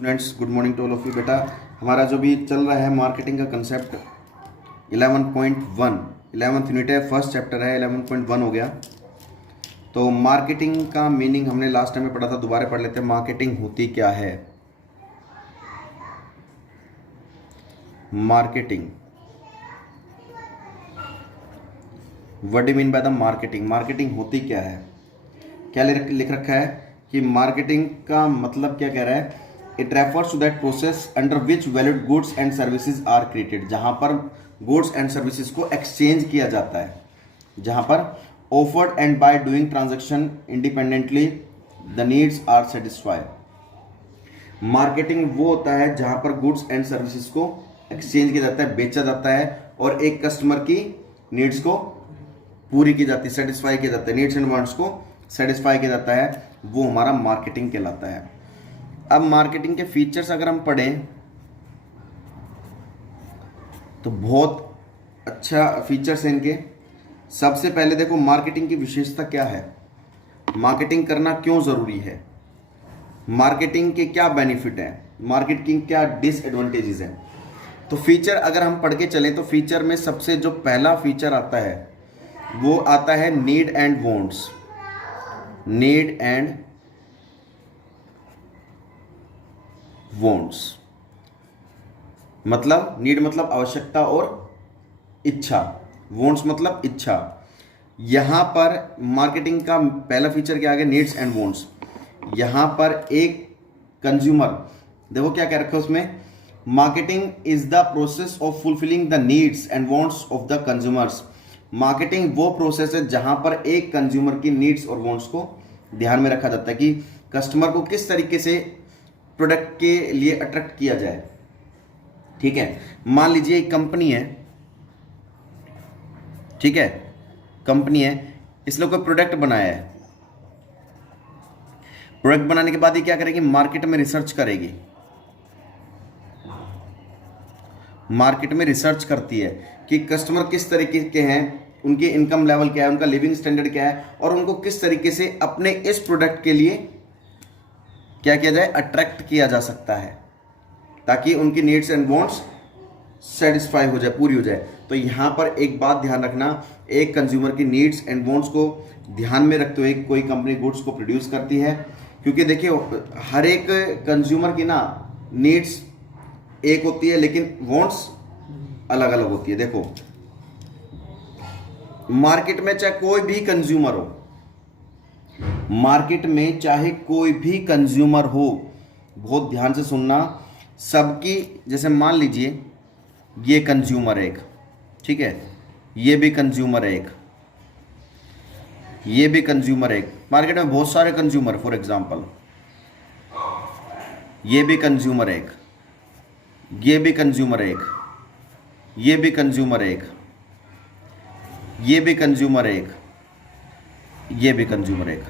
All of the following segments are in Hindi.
Students, good morning to all of you. बेटा, हमारा जो भी चल रहा है मार्केटिंग का कंसेप्ट 11.1 11th यूनिट है, फर्स्ट चैप्टर है, 11.1 हो गया। तो मार्केटिंग का मीनिंग हमने लास्ट टाइम में पढ़ा था, दोबारा पढ़ लेते हैं। मार्केटिंग होती क्या है? Marketing, what do mean by the marketing? Marketing होती क्या है? क्या लिख रखा है कि मार्केटिंग का मतलब क्या कह रहा है? It refers to that process under which valued goods and services are created, जहां पर गुड्स एंड सर्विसेज को एक्सचेंज किया जाता है, जहां पर offered and by doing transaction independently the needs are satisfied. Marketing वो होता है जहां पर गुड्स एंड सर्विसेज को एक्सचेंज किया जाता है, बेचा जाता है और एक कस्टमर की नीड्स को पूरी की जाती है, सेटिस्फाई किया जाता है, नीड्स एंड वांट्स को सेटिस्फाई किया जाता है, वो हमारा मार्केटिंग कहलाता है। अब मार्केटिंग के फीचर्स अगर हम पढ़ें तो बहुत अच्छा फीचर्स हैं इनके। सबसे पहले देखो, मार्केटिंग की विशेषता क्या है, मार्केटिंग करना क्यों ज़रूरी है, मार्केटिंग के क्या बेनिफिट हैं, मार्केटिंग क्या डिसएडवांटेजेस हैं। तो फीचर अगर हम पढ़ के चलें तो फीचर में सबसे जो पहला फीचर आता है वो आता है need and wants. Need and wants मतलब, नीड मतलब आवश्यकता और इच्छा, वांट्स मतलब इच्छा। यहां पर मार्केटिंग का पहला फीचर क्या आ गया? Needs and wants. यहां पर एक कंज्यूमर, देखो क्या कह रखा है उसमें, marketing is the process of fulfilling the needs and wants of the consumers. Marketing वो प्रोसेस है जहां पर एक कंज्यूमर की नीड्स और वांट्स को ध्यान में रखा जाता है कि कस्टमर को किस तरीके से प्रोडक्ट के लिए अट्रैक्ट किया जाए। ठीक है, मान लीजिए एक कंपनी है, ठीक है, कंपनी है, इसने कोई प्रोडक्ट बनाया है। प्रोडक्ट बनाने के बाद ये क्या करेगी? मार्केट में रिसर्च करेगी, मार्केट में रिसर्च करती है कि कस्टमर किस तरीके के हैं, उनकी इनकम लेवल क्या है, उनका लिविंग स्टैंडर्ड क्या है, और उनको किस तरीके से अपने इस प्रोडक्ट के लिए क्या किया जाए, अट्रैक्ट किया जा सकता है, ताकि उनकी नीड्स एंड वांट्स सेटिस्फाई हो जाए, पूरी हो जाए। तो यहाँ पर एक बात ध्यान रखना, एक कंज्यूमर की नीड्स एंड वांट्स को ध्यान में रखते हुए कोई कंपनी गुड्स को प्रोड्यूस करती है। क्योंकि देखिए, हर एक कंज्यूमर की ना नीड्स एक होती है लेकिन वांट्स अलग अलग होती है। देखो, मार्केट में चाहे कोई भी कंज्यूमर हो, मार्केट में चाहे कोई भी कंज्यूमर हो, बहुत ध्यान से सुनना, सबकी, जैसे मान लीजिए ये कंज्यूमर है एक, ठीक है, ये भी कंज्यूमर है एक, ये भी कंज्यूमर है एक। मार्केट में बहुत सारे कंज्यूमर, फॉर एग्जांपल ये भी कंज्यूमर है एक, ये भी कंज्यूमर है एक, ये भी कंज्यूमर है एक, ये भी कंज्यूमर है एक, ये भी कंज्यूमर है एक।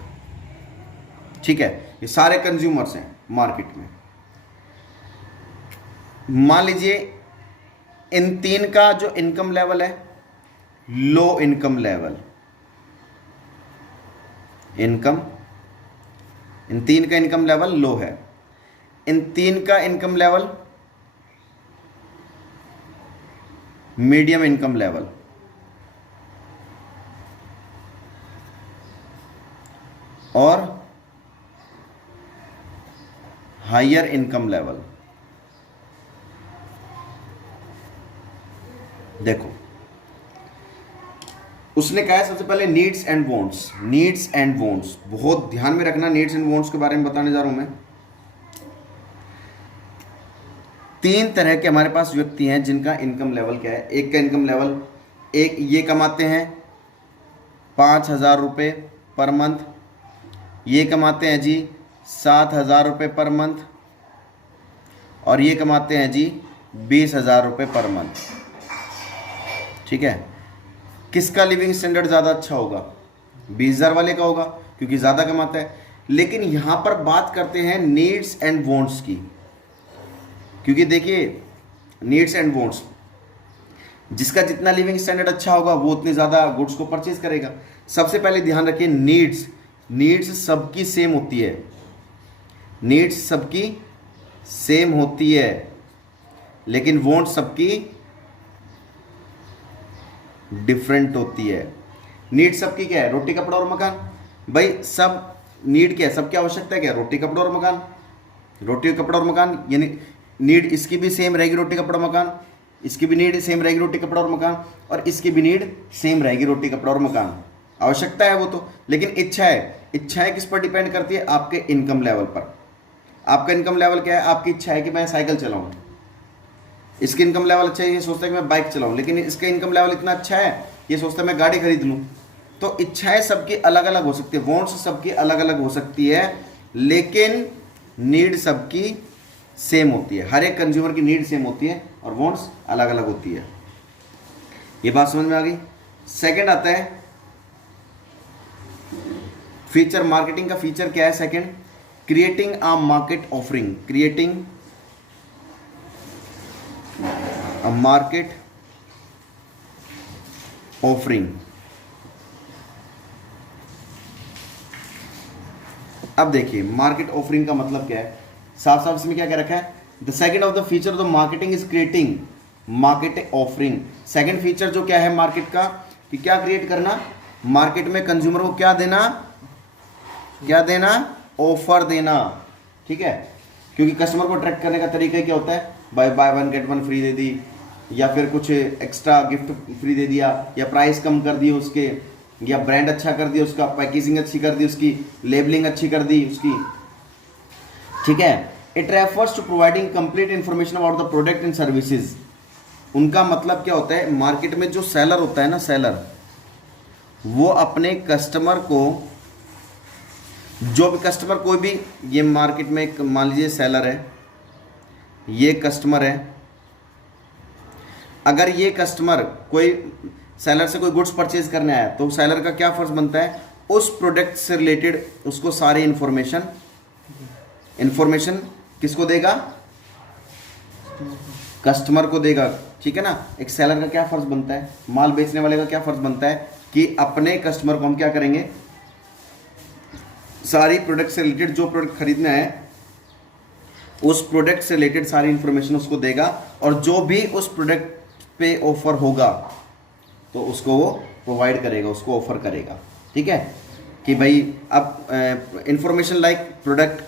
ठीक है, ये सारे कंज्यूमर्स हैं मार्केट में। मान लीजिए इन तीन का जो इनकम लेवल है, लो इनकम लेवल, इनकम, इन तीन का इनकम लेवल लो है, इन तीन का income level medium income level, और हायर इनकम लेवल। देखो, उसने कहा है सबसे पहले needs and wants. Needs and wants बहुत ध्यान में रखना, नीड्स एंड वांट्स के बारे में बताने जा रहा हूं मैं। तीन तरह के हमारे पास व्यक्ति हैं जिनका इनकम लेवल क्या है। एक का इनकम लेवल, एक ये कमाते हैं 5,000 रुपये पर मंथ, ये कमाते हैं जी 7,000 रुपये पर मंथ, और ये कमाते हैं जी 20,000 रुपये पर मंथ। ठीक है, किसका लिविंग स्टैंडर्ड ज़्यादा अच्छा होगा? 20,000 वाले का होगा, क्योंकि ज़्यादा कमाता है। लेकिन यहाँ पर बात करते हैं नीड्स एंड वांट्स की, क्योंकि देखिए नीड्स एंड वांट्स, जिसका जितना लिविंग स्टैंडर्ड अच्छा होगा वो उतनी ज़्यादा गुड्स को परचेज करेगा। सबसे पहले ध्यान रखिए, नीड्स सबकी सेम होती है, नीड्स सबकी सेम होती है, लेकिन वॉन्ट सबकी डिफरेंट होती है। नीड सबकी क्या है? रोटी कपड़ा और मकान। भाई सब नीड क्या है? सबकी आवश्यकता क्या है? रोटी कपड़ा और मकान। रोटी कपड़ा और मकान, यानी नीड इसकी भी सेम रहेगी, रोटी कपड़ा मकान, इसकी भी नीड सेम रहेगी, रोटी कपड़ा और मकान, और इसकी भी नीड सेम रहेगी, रोटी कपड़ा और मकान। आवश्यकता है वो तो, लेकिन इच्छाएं किस पर डिपेंड करती है? आपके इनकम लेवल पर। आपका इनकम लेवल क्या है? आपकी इच्छा है कि मैं साइकिल चलाऊं, इसकी इनकम लेवल अच्छा है, ये सोचता है कि मैं बाइक चलाऊं, लेकिन इसका इनकम लेवल इतना अच्छा है, ये सोचता है मैं गाड़ी खरीद लूं। तो इच्छाएं सबकी अलग अलग हो सकती है, वॉन्ट्स सबकी अलग अलग हो सकती है, लेकिन नीड सबकी सेम होती है। हर एक कंज्यूमर की नीड सेम होती है और वॉन्ट्स अलग अलग होती है। ये बात समझ में आ गई? सेकंड आता है फीचर। मार्केटिंग का फीचर क्या है? Second, creating a market offering. Creating a market offering. अब देखिए मार्केट ऑफरिंग का मतलब क्या है, साफ साफ इसमें क्या क्या रखा है? The second of the feature of the marketing is creating market offering. Second feature जो क्या है मार्केट का, कि क्या क्रिएट करना? मार्केट में कंज्यूमर को क्या देना? क्या देना? ऑफर देना। ठीक है, क्योंकि कस्टमर को अट्रैक्ट करने का तरीका क्या होता है? Buy one get one free दे दी, या फिर कुछ एक्स्ट्रा गिफ्ट फ्री दे दिया, या प्राइस कम कर दी उसके, या ब्रांड अच्छा कर दिया उसका, पैकेजिंग अच्छी कर दी उसकी, लेबलिंग अच्छी कर दी उसकी। ठीक है, it refers to providing complete information about the product and services. उनका मतलब क्या होता है? मार्केट में जो सेलर होता है ना, सेलर, वो अपने कस्टमर को, जो भी कस्टमर, कोई भी, ये मार्केट में एक मान लीजिए सेलर है, ये कस्टमर है, अगर ये कस्टमर कोई सेलर से कोई गुड्स परचेज करने आया, तो सेलर का क्या फर्ज बनता है? उस प्रोडक्ट से रिलेटेड उसको सारी इंफॉर्मेशन किसको देगा? कस्टमर को देगा। ठीक है ना? एक सेलर का क्या फर्ज बनता है? माल बेचने वाले का क्या फर्ज बनता है? कि अपने कस्टमर को हम क्या करेंगे? सारी प्रोडक्ट से रिलेटेड, जो प्रोडक्ट खरीदना है उस प्रोडक्ट से रिलेटेड सारी इंफॉर्मेशन उसको देगा, और जो भी उस प्रोडक्ट पे ऑफर होगा तो उसको वो प्रोवाइड करेगा, उसको ऑफर करेगा। ठीक है, कि भाई अब इंफॉर्मेशन लाइक प्रोडक्ट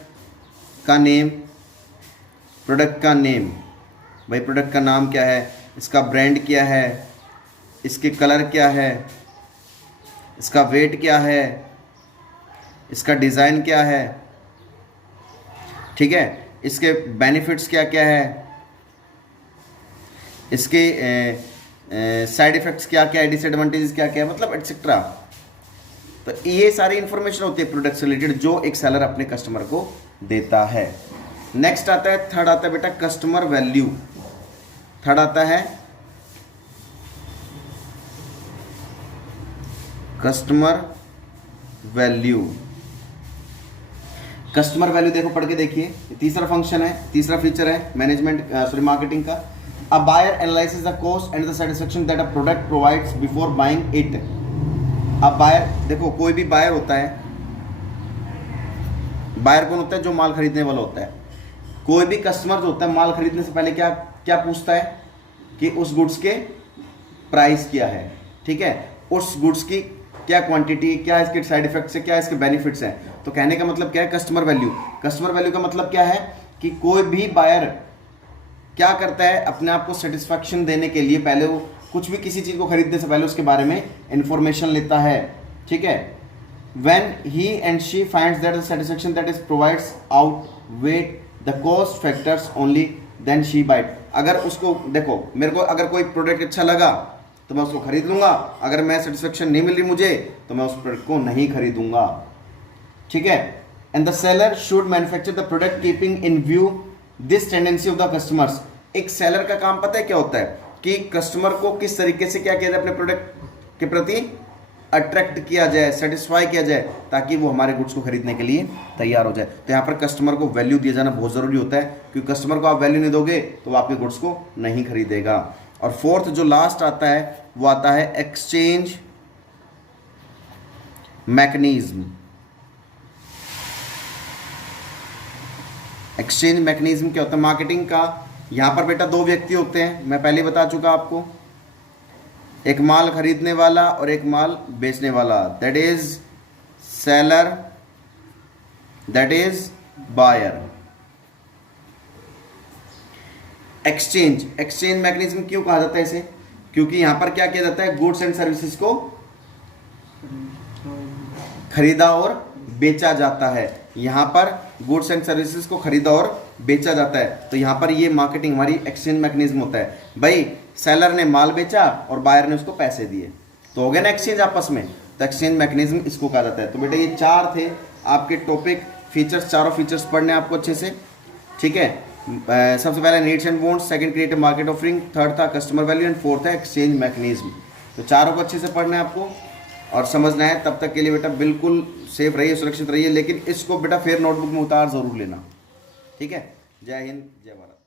का नेम, भाई प्रोडक्ट का नाम क्या है, इसका ब्रांड क्या है, इसके कलर क्या है, इसका वेट क्या है, इसका डिज़ाइन क्या है, ठीक है, इसके बेनिफिट्स क्या क्या है, इसके साइड इफ़ेक्ट्स क्या क्या है, डिसएडवांटेजेस क्या क्या है, मतलब एटसेट्रा। तो ये सारी इंफॉर्मेशन होती है प्रोडक्ट से रिलेटेड, जो एक सेलर अपने कस्टमर को देता है। नेक्स्ट आता है, थर्ड आता है बेटा कस्टमर वैल्यू। थर्ड आता है कस्टमर वैल्यू। कस्टमर वैल्यू देखो, पढ़ के देखिए, तीसरा फंक्शन है, तीसरा फीचर है मैनेजमेंट मार्केटिंग का। A buyer analyses the cost and the satisfaction that a product provides before buying it. अब बायर, देखो कोई भी बायर होता है, बायर कौन होता है? जो माल खरीदने वाला होता है। कोई भी कस्टमर जो होता है, माल खरीदने से पहले क्या क्या पूछता है? कि उस गुड्स के प्राइस क्या है, ठीक है, उस गुड्स की क्या क्वांटिटी, क्या इसके साइड इफेक्ट्स है, क्या इसके बेनिफिट्स हैं। तो कहने का मतलब क्या है? Customer value. कस्टमर वैल्यू का मतलब क्या है? कि कोई भी बायर क्या करता है? अपने आप को सेटिस्फैक्शन देने के लिए पहले वो कुछ भी, किसी चीज़ को खरीदने से पहले उसके बारे में इंफॉर्मेशन लेता है। ठीक है, when he and she finds that the satisfaction that is provides outweigh the cost factors only then she buy it। अगर उसको, देखो मेरे को अगर कोई प्रोडक्ट अच्छा लगा तो मैं उसको खरीद लूंगा, अगर मैं सेटिस्फेक्शन नहीं मिल रही मुझे तो मैं उस प्रोडक्ट को नहीं खरीदूंगा। ठीक है, and the seller should manufacture the product keeping in view this tendency of the customers. एक सेलर का काम पता है क्या होता है? कि कस्टमर को किस तरीके से क्या किया जाए, अपने प्रोडक्ट के प्रति अट्रैक्ट किया जाए, सेटिस्फाई किया जाए, ताकि वो हमारे गुड्स को खरीदने के लिए तैयार हो जाए। तो यहाँ पर कस्टमर को वैल्यू दिया जाना बहुत ज़रूरी होता है, क्योंकि कस्टमर को आप वैल्यू नहीं दोगे तो वो आपके गुड्स को नहीं खरीदेगा। और फोर्थ जो लास्ट आता है वो आता है एक्सचेंज मैकेनिज्म। एक्सचेंज मैकेनिज्म क्या होता है मार्केटिंग का? यहाँ पर बेटा दो व्यक्ति होते हैं, मैं पहले बता चुका आपको, एक माल खरीदने वाला और एक माल बेचने वाला, that is seller, that is buyer. Exchange mechanism क्यों कहा जाता है इसे? क्योंकि यहां पर क्या किया जाता है, गुड्स एंड सर्विसेज को खरीदा और बेचा जाता है। यहां पर गुड्स एंड सर्विसेज को खरीदा और बेचा जाता है, तो यहां पर ये मार्केटिंग हमारी एक्सचेंज मैकेनिज्म होता है। भाई सेलर ने माल बेचा और बायर ने उसको पैसे दिए, तो हो गया ना एक्सचेंज आपस में, तो एक्सचेंज मैकेनिज्म इसको कहा जाता है। तो बेटा ये चार थे आपके टॉपिक, फीचर्स, चारों फीचर्स पढ़ने आपको अच्छे से, ठीक है। सबसे पहले needs and wants, second creative market offering, third था कस्टमर वैल्यू एंड फोर्थ है एक्सचेंज मैकेनिज्म। तो चारों को अच्छे से पढ़ना है आपको और समझना है। तब तक के लिए बेटा बिल्कुल सेफ रहिए, सुरक्षित रहिए, लेकिन इसको बेटा फिर नोटबुक में उतार जरूर लेना, ठीक है। जय हिंद, जय भारत।